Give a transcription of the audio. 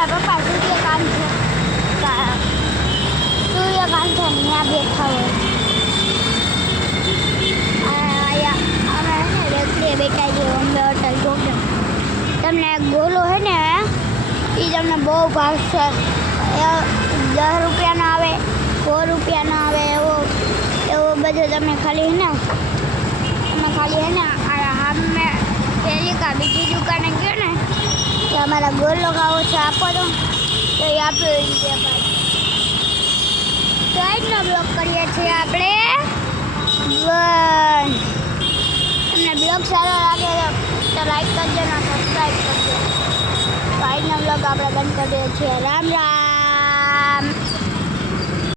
મારા પપ્પા સૂર્યકાંત છે, સૂર્યકાંત છે ત્યાં બેઠા હોય. અમે રેખડીએ બેઠા છીએ બોમ્બે હોટલ જોકે. તમને એક ગોલો છે ને એ તમને બહુ ભાવશે. એ 10 રૂપિયાનો આવે, 100 રૂપિયાનો આવે, એવો બધો તમે ખાલી ને અમે પહેલી કા બીજી દુકાને ગયો ને કે અમારા ગોલો ખાવો છે આપો તો એ આપ્યો ઇન્ડિયા તો આજનો બ્લોગ કરીએ છીએ આપણે. તમને બ્લોગ સારો લાગે તો લાઈક કરજો ને સબસ્ક્રાઈબ કરજો. તો આજનો બ્લોગ આપણે બંધ કરીએ છીએ. રામ રામ.